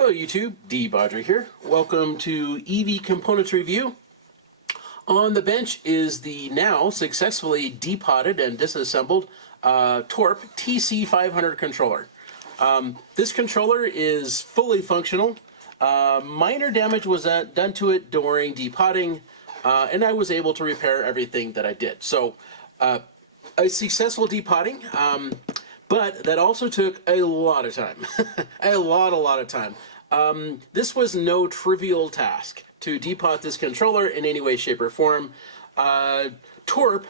Hello YouTube, De-bodgery here. Welcome to EV Components Review. On the bench is the now successfully de-potted and disassembled Torp TC500 controller. This controller is fully functional. Minor damage was done to it during de-potting, and I was able to repair everything that I did. So a successful de-potting, but that also took a lot of time. a lot of time. This was no trivial task to de-pot this controller in any way, shape, or form. Torp,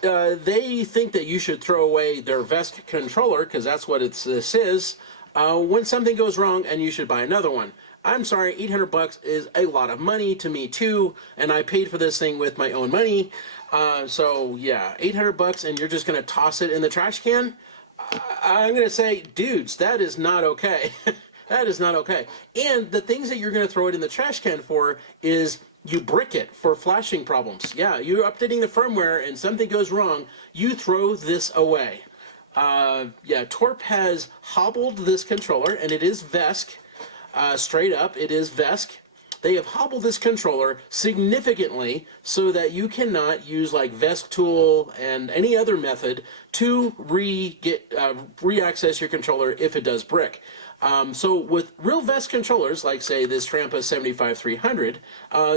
they think that you should throw away their VESC controller, because that's what this is, when something goes wrong, and you should buy another one. I'm sorry, 800 bucks is a lot of money to me too, and I paid for this thing with my own money. So yeah, 800 bucks and you're just going to toss it in the trash can? I'm going to say, dudes, that is not okay. That is not okay. And the things that you're going to throw it in the trash can for is you brick it for flashing problems. Yeah, you're updating the firmware and something goes wrong, you throw this away. Yeah, Torp has hobbled this controller, and it is VESC. Straight up, it is VESC. They have hobbled this controller significantly so that you cannot use like VESC tool and any other method to re-access your controller if it does brick. So with real VESC controllers, like say this Trampa 75300,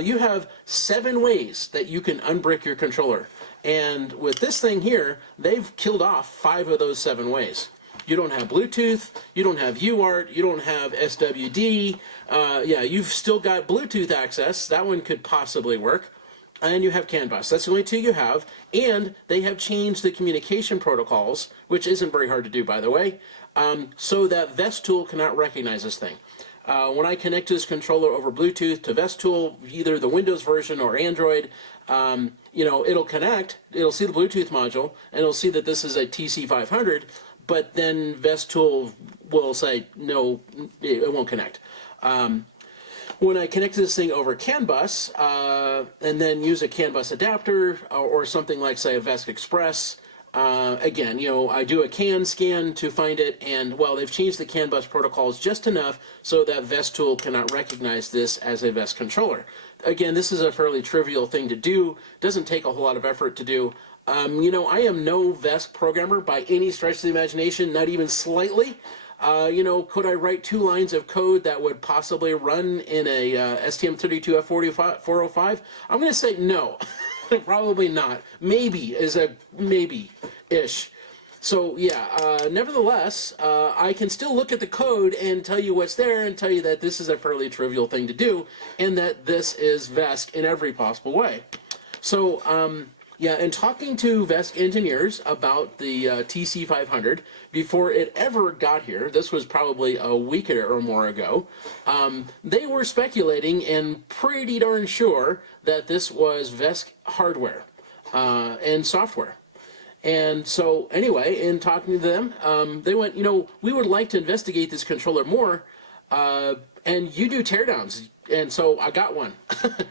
you have 7 ways that you can unbrick your controller. And with this thing here, they've killed off 5 of those 7 ways. You don't have Bluetooth, you don't have UART, you don't have SWD, yeah, you've still got Bluetooth access, that one could possibly work, and you have CAN bus. That's the only 2 you have, and they have changed the communication protocols, which isn't very hard to do, by the way, so that VESC tool cannot recognize this thing. When I connect this controller over Bluetooth to VESC tool, either the Windows version or Android, you know, it'll connect, it'll see the Bluetooth module, and it'll see that this is a TC500, but then VESC tool will say, no, it won't connect. When I connect this thing over CAN bus, and then use a CAN bus adapter, or something like, say, a VESC Express, again, you know, I do a CAN scan to find it, and, well, they've changed the CAN bus protocols just enough so that VESC tool cannot recognize this as a VESC controller. Again, this is a fairly trivial thing to do, doesn't take a whole lot of effort to do. You know, I am no VESC programmer by any stretch of the imagination, not even slightly. You know, could I write 2 lines of code that would possibly run in a STM32F405? I'm going to say no. Probably not. Maybe is a maybe-ish. So yeah, nevertheless, I can still look at the code and tell you what's there and tell you that this is a fairly trivial thing to do and that this is VESC in every possible way. So, yeah, and talking to VESC engineers about the TC500 before it ever got here, this was probably a week or more ago, they were speculating and pretty darn sure that this was VESC hardware and software. And so anyway, in talking to them, they went, you know, we would like to investigate this controller more, and you do teardowns. And so I got one.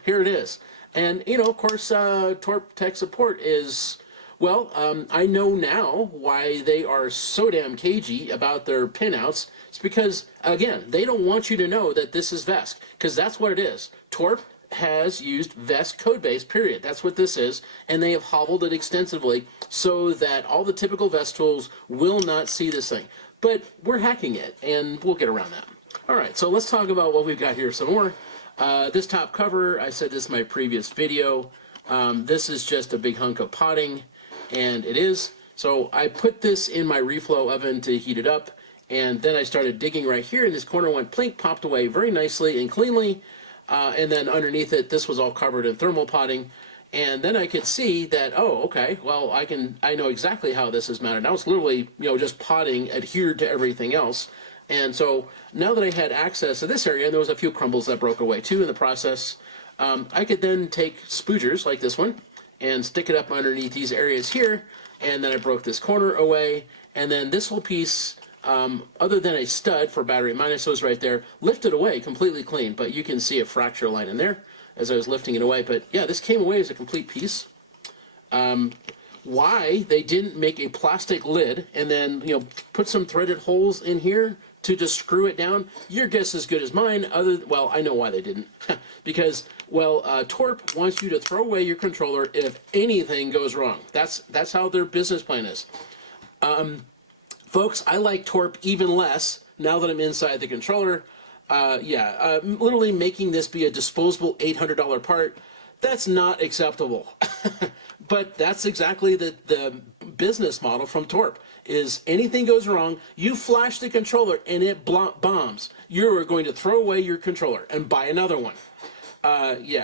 Here it is. And, you know, of course, Torp Tech Support is, well, I know now why they are so damn cagey about their pinouts. It's because, again, they don't want you to know that this is VESC, because that's what it is. Torp has used VESC codebase, period. That's what this is, and they have hobbled it extensively so that all the typical VESC tools will not see this thing. But we're hacking it, and we'll get around that. All right, so let's talk about what we've got here some more. This top cover, I said this in my previous video, this is just a big hunk of potting, and it is. So I put this in my reflow oven to heat it up, and then I started digging right here, and this corner went plink, popped away very nicely and cleanly, and then underneath it, this was all covered in thermal potting, and then I could see that, oh, okay, well, I know exactly how this is mounted. Now it's literally, you know, just potting adhered to everything else. And so now that I had access to this area, and there was a few crumbles that broke away too in the process, I could then take spoogers like this one and stick it up underneath these areas here, and then I broke this corner away, and then this whole piece, other than a stud for battery minuses right there, lifted away completely clean, but you can see a fracture line in there as I was lifting it away. But yeah, this came away as a complete piece. why they didn't make a plastic lid and then, you know, put some threaded holes in here to just screw it down, your guess is as good as mine. Well, I know why they didn't. Because, well, Torp wants you to throw away your controller if anything goes wrong. That's how their business plan is. Folks, I like Torp even less now that I'm inside the controller. Literally making this be a disposable $800 part, that's not acceptable. But that's exactly the business model from Torp. Is anything goes wrong, you flash the controller and it bombs. You're going to throw away your controller and buy another one.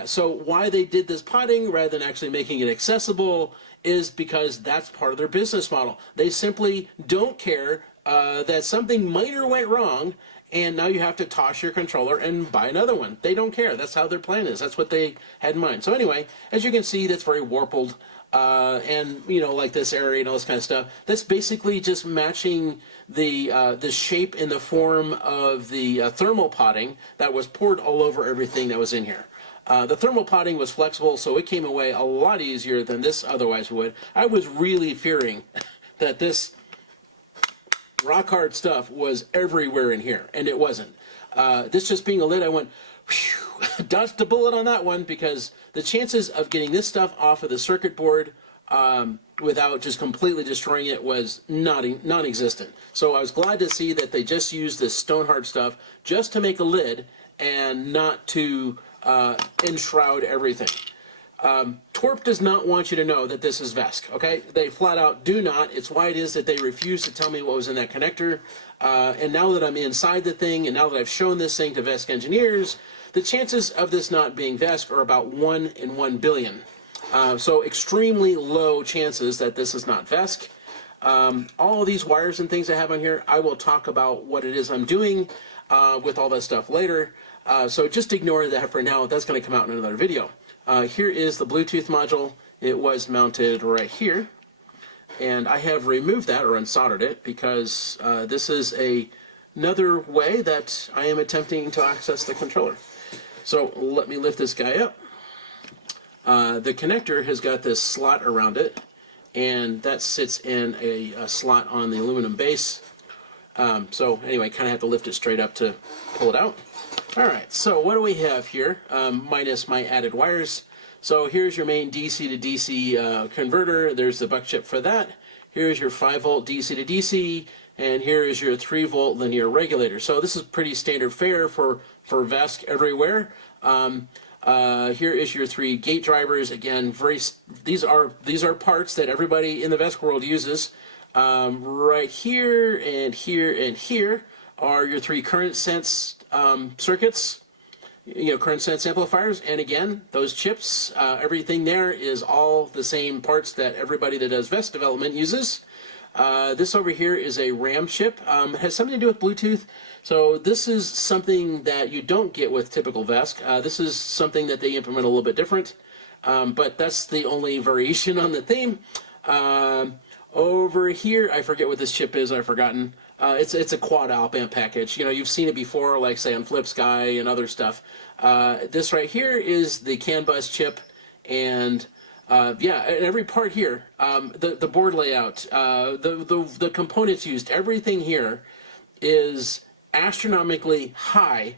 So why they did this potting rather than actually making it accessible is because that's part of their business model. They simply don't care that something minor went wrong and now you have to toss your controller and buy another one. They don't care. That's how their plan is. That's what they had in mind. So anyway, as you can see, that's very warpled. And, you know, like this area and all this kind of stuff. That's basically just matching the shape and the form of the thermal potting that was poured all over everything that was in here. The thermal potting was flexible, so it came away a lot easier than this otherwise would. I was really fearing that this rock hard stuff was everywhere in here, and it wasn't. This just being a lid, I went, whew, dodged a bullet on that one, because the chances of getting this stuff off of the circuit board without just completely destroying it was non-existent. So I was glad to see that they just used this stone hard stuff just to make a lid and not to enshroud everything. Torp does not want you to know that this is VESC, okay? They flat out do not. It's why it is that they refuse to tell me what was in that connector. And now that I'm inside the thing, and now that I've shown this thing to VESC engineers, the chances of this not being VESC are about 1 in 1 billion. So extremely low chances that this is not VESC. All of these wires and things I have on here, I will talk about what it is I'm doing with all that stuff later. So just ignore that for now. That's going to come out in another video. Here is the Bluetooth module. It was mounted right here. And I have removed that or unsoldered it because this is another way that I am attempting to access the controller. So let me lift this guy up. The connector has got this slot around it, and that sits in a slot on the aluminum base. So anyway, kind of have to lift it straight up to pull it out. All right, so what do we have here, minus my added wires? So here's your main DC to DC converter. There's the buck chip for that. Here's your 5-volt DC to DC, and here is your 3-volt linear regulator. So this is pretty standard fare for VESC everywhere. Here is your 3 gate drivers. Again, these are parts that everybody in the VESC world uses. Right here and here and here are your 3 current sense circuits, you know, current sense amplifiers, and again, those chips, everything there is all the same parts that everybody that does VESC development uses. This over here is a RAM chip. Has something to do with Bluetooth. So this is something that you don't get with typical VESC. This is something that they implement a little bit different, but that's the only variation on the theme. Over here, I forget what this chip is. I've forgotten. It's a quad op amp package. You know, you've seen it before, like say on Flip Sky and other stuff. This right here is the CAN bus chip, and yeah, and every part here, the board layout, the components used, everything here is astronomically high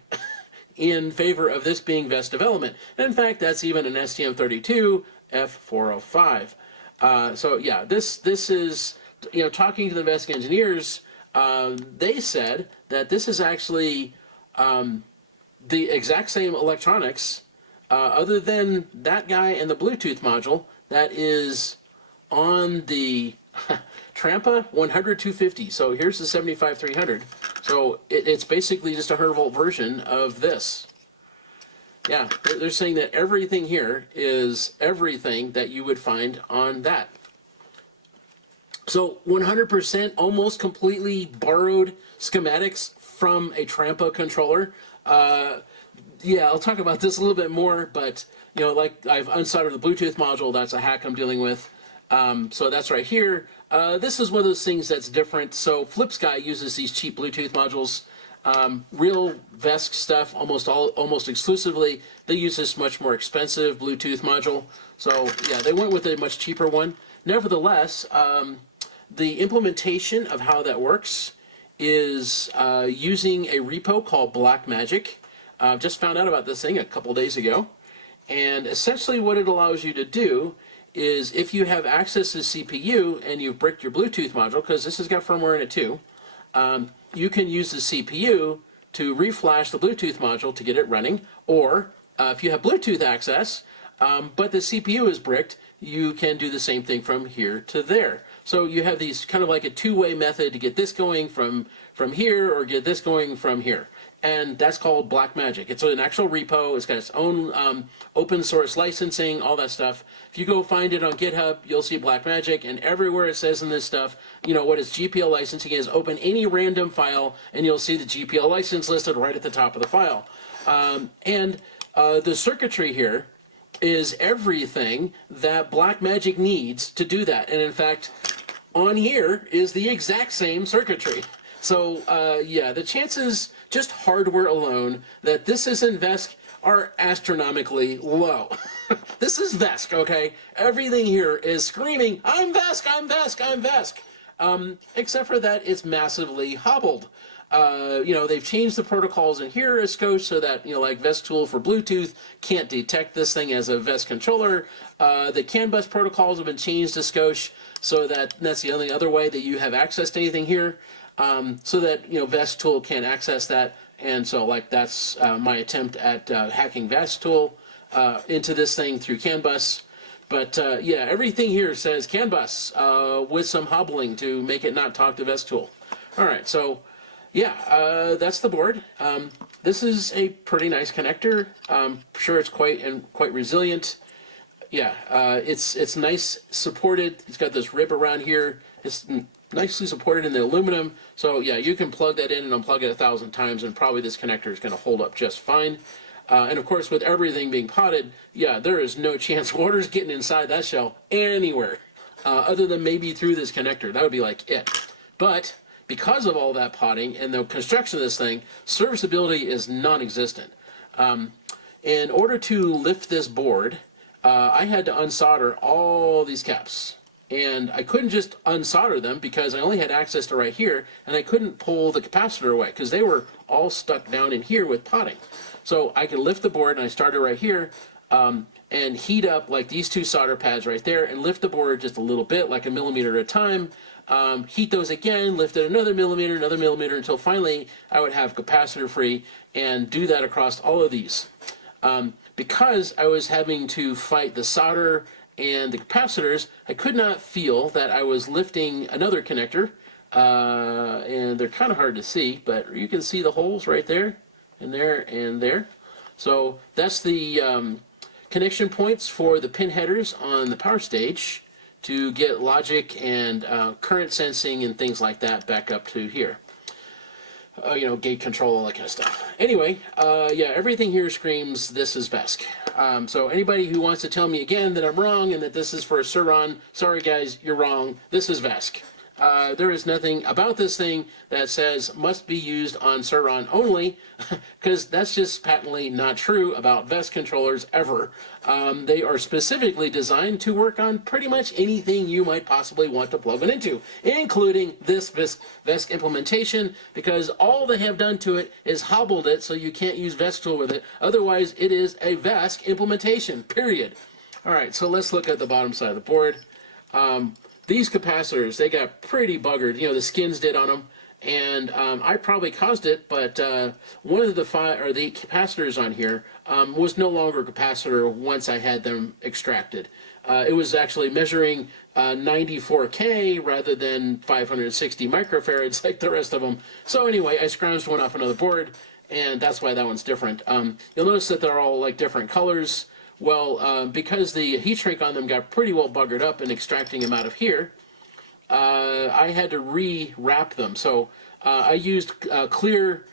in favor of this being VESC development. And in fact, that's even an STM32 F405. So yeah, this is, you know, talking to the VESC engineers, they said that this is actually the exact same electronics, other than that guy and the Bluetooth module that is on the Trampa 100-250. So here's the 75-300. So it's basically just a 100-volt version of this. Yeah, they're saying that everything here is everything that you would find on that. So 100% almost completely borrowed schematics from a Trampa controller. Yeah, I'll talk about this a little bit more, but you know, like I've unsoldered the Bluetooth module. That's a hack I'm dealing with. So that's right here. This is one of those things that's different. So Flip Sky uses these cheap Bluetooth modules. Real VESC stuff, almost exclusively, they use this much more expensive Bluetooth module. So yeah, they went with a much cheaper one. nevertheless, the implementation of how that works is using a repo called Blackmagic. Just found out about this thing a couple days ago. And essentially what it allows you to do is if you have access to the CPU and you've bricked your Bluetooth module, because this has got firmware in it too, you can use the CPU to reflash the Bluetooth module to get it running, or if you have Bluetooth access, but the CPU is bricked, you can do the same thing from here to there. So you have these kind of like a two-way method to get this going from here or get this going from here. And that's called Blackmagic. It's an actual repo. It's got its own open source licensing, all that stuff. If you go find it on GitHub, you'll see Blackmagic, and everywhere it says in this stuff, you know, what its GPL licensing is, open any random file, and you'll see the GPL license listed right at the top of the file. The circuitry here is everything that Blackmagic needs to do that. And in fact, on here is the exact same circuitry. So yeah, the chances, just hardware alone, that this isn't VESC are astronomically low. This is VESC, okay? Everything here is screaming, I'm VESC, I'm VESC, I'm VESC. Except for that, it's massively hobbled. You know, they've changed the protocols in here a skosh so that, you know, like VESC tool for Bluetooth can't detect this thing as a VESC controller. The CAN bus protocols have been changed a skosh so that that's the only other way that you have access to anything here. So that, you know, VESC tool can't access that. And so, like, that's my attempt at hacking VESC tool into this thing through CAN bus. But yeah, everything here says CAN bus with some hobbling to make it not talk to VESC tool. All right, so yeah, that's the board. This is a pretty nice connector. I'm sure it's quite resilient. Yeah, it's nice supported. It's got this rib around here. It's nicely supported in the aluminum. So yeah, you can plug that in and unplug it 1,000 times, and probably this connector is going to hold up just fine. And of course, with everything being potted, yeah, there is no chance water's getting inside that shell anywhere, other than maybe through this connector. That would be like it. But because of all that potting and the construction of this thing, serviceability is non-existent. In order to lift this board, I had to unsolder all these caps. And I couldn't just unsolder them because I only had access to right here, and I couldn't pull the capacitor away because they were all stuck down in here with potting. So I could lift the board, and I started right here, and heat up like these two solder pads right there, and lift the board just a little bit, like a millimeter at a time. Heat those again, lift it another millimeter, until finally I would have capacitor free, and do that across all of these. Because I was having to fight the solder and the capacitors, I could not feel that I was lifting another connector, and they're kind of hard to see, but you can see the holes right there, and there, and there. So that's the connection points for the pin headers on the power stage to get logic and current sensing and things like that back up to here. You know, gate control, all that kind of stuff. Anyway, yeah, everything here screams this is VESC. So anybody who wants to tell me again that I'm wrong and that this is for a Suron, sorry guys, you're wrong. This is VESC. There is nothing about this thing that says must be used on Suron only, because that's just patently not true about VESC controllers ever. They are specifically designed to work on pretty much anything you might possibly want to plug it into, including this VESC implementation, because all they have done to it is hobbled it so you can't use VESC tool with it. Otherwise, it is a VESC implementation, period. All right, so let's look at the bottom side of the board. These capacitors, they got pretty buggered. You know, the skins did on them, and I probably caused it. But one of the capacitors on here was no longer a capacitor once I had them extracted. It was actually measuring 94K rather than 560 microfarads like the rest of them. So anyway, I scrounged one off another board, and that's why that one's different. You'll notice that they're all like different colors. Well, because the heat shrink on them got pretty well buggered up in extracting them out of here, I had to re-wrap them. So I used clear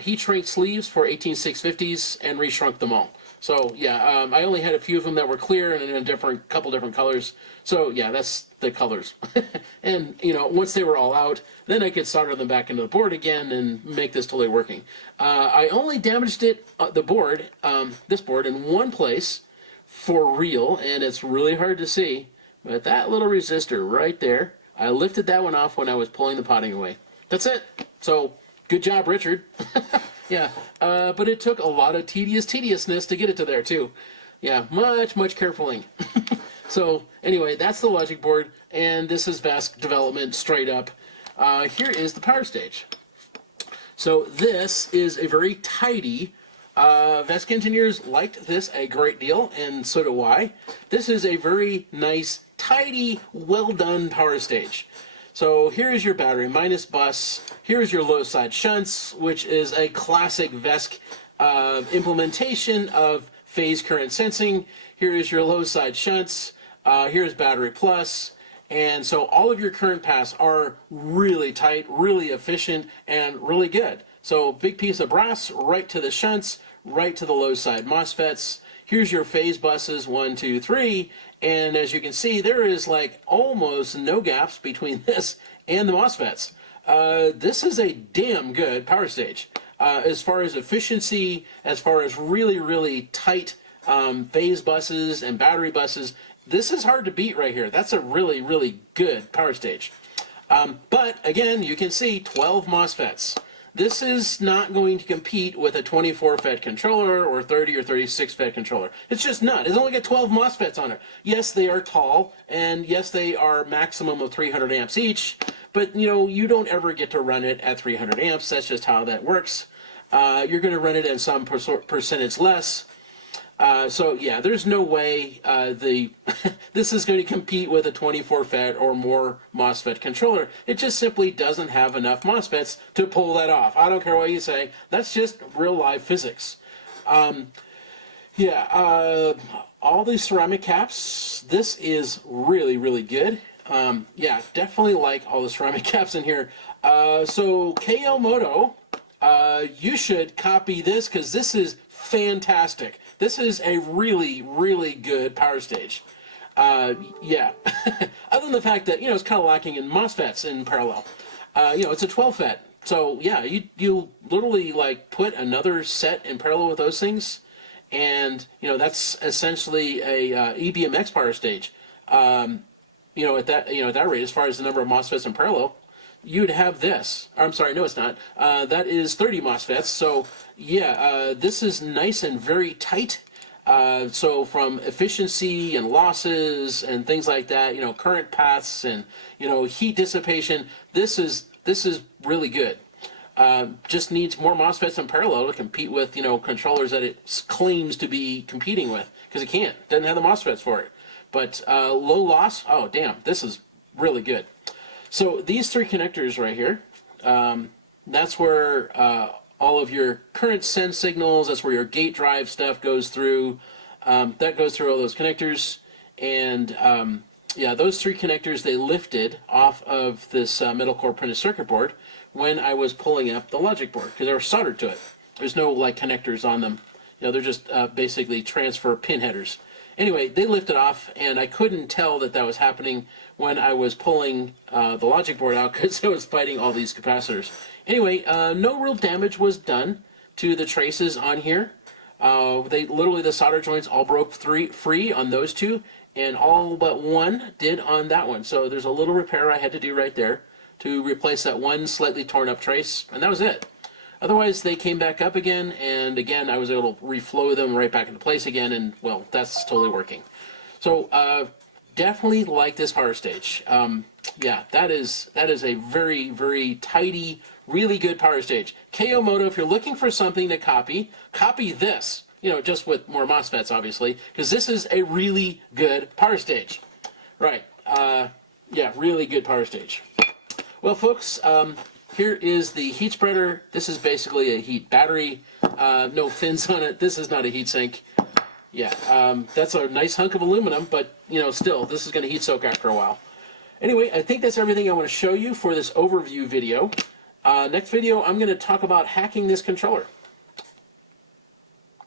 heat shrink sleeves for 18650s and re-shrunk them all. So yeah, I only had a few of them that were clear and in a couple different colors. So yeah, that's the colors. And you know, once they were all out, then I could solder them back into the board again and make this totally working. I only damaged it, this board, in one place for real, and it's really hard to see. But that little resistor right there, I lifted that one off when I was pulling the potting away. That's it. So, good job, Richard. Yeah, but it took a lot of tediousness to get it to there, too. Yeah, much carefuling. So, anyway, that's the logic board, and this is VESC development straight up. Here is the power stage. So, this is a very tidy, VESC engineers liked this a great deal, and so do I. This is a very nice, tidy, well-done power stage. So here is your battery minus bus. Here is your low side shunts, which is a classic VESC implementation of phase current sensing. Here is your low side shunts. Here's battery plus. And so all of your current paths are really tight, really efficient, and really good. So big piece of brass right to the shunts, right to the low side MOSFETs. Here's your phase buses, 1, 2, 3, and as you can see, there is like almost no gaps between this and the MOSFETs. This is a damn good power stage. As far as efficiency, as far as really tight phase buses and battery buses, this is hard to beat right here. That's a really good power stage. But again, you can see 12 MOSFETs. This is not going to compete with a 24 FET controller or 30 or 36 FET controller. It's just not. It's only got 12 MOSFETs on it. Yes, they are tall, and yes, they are maximum of 300 amps each, but you know, you don't ever get to run it at 300 amps. That's just how that works. You're going to run it at some percentage less. So yeah, there's no way this is going to compete with a 24 FET or more MOSFET controller. It just simply doesn't have enough MOSFETs to pull that off. I don't care what you say. That's just real life physics. All these ceramic caps, this is really good. Yeah, definitely like all the ceramic caps in here. So KL Moto, you should copy this because this is fantastic. This is a really good power stage. Yeah. Other than the fact that, you know, it's kind of lacking in MOSFETs in parallel. You know, it's a 12 FET. So, yeah, you literally, like, put another set in parallel with those things, and, you know, that's essentially a EBMX power stage. You know, at that rate, as far as the number of MOSFETs in parallel, you'd have this. I'm sorry, no, it's not. That is 30 MOSFETs. So, yeah, this is nice and very tight. So from efficiency and losses and things like that, you know, current paths and, you know, heat dissipation, this is really good. Just needs more MOSFETs in parallel to compete with, you know, controllers that it claims to be competing with, because it can't. Doesn't have the MOSFETs for it. But low loss, oh, damn, this is really good. So these three connectors right here, that's where all of your current sense signals, that's where your gate drive stuff goes through. That goes through all those connectors. And yeah, those three connectors, they lifted off of this metal core printed circuit board when I was pulling up the logic board, because they were soldered to it. There's no like connectors on them. You know, they're just basically transfer pin headers. Anyway, they lifted off, and I couldn't tell that that was happening when I was pulling the logic board out, because I was fighting all these capacitors. Anyway, no real damage was done to the traces on here. Literally the solder joints all broke free on those two, and all but one did on that one. So there's a little repair I had to do right there to replace that one slightly torn up trace, and that was it. Otherwise, they came back up again, and again, I was able to reflow them right back into place again, and, well, that's totally working. So, definitely like this power stage. Yeah, that is a very tidy, really good power stage. KO Moto, if you're looking for something to copy this. You know, just with more MOSFETs, obviously, because this is a really good power stage. Right. Yeah, really good power stage. Well, folks, here is the heat spreader. This is basically a heat battery. No fins on it. This is not a heat sink. Yeah, that's a nice hunk of aluminum, but, you know, still, this is going to heat soak after a while. Anyway, I think that's everything I want to show you for this overview video. Next video, I'm going to talk about hacking this controller.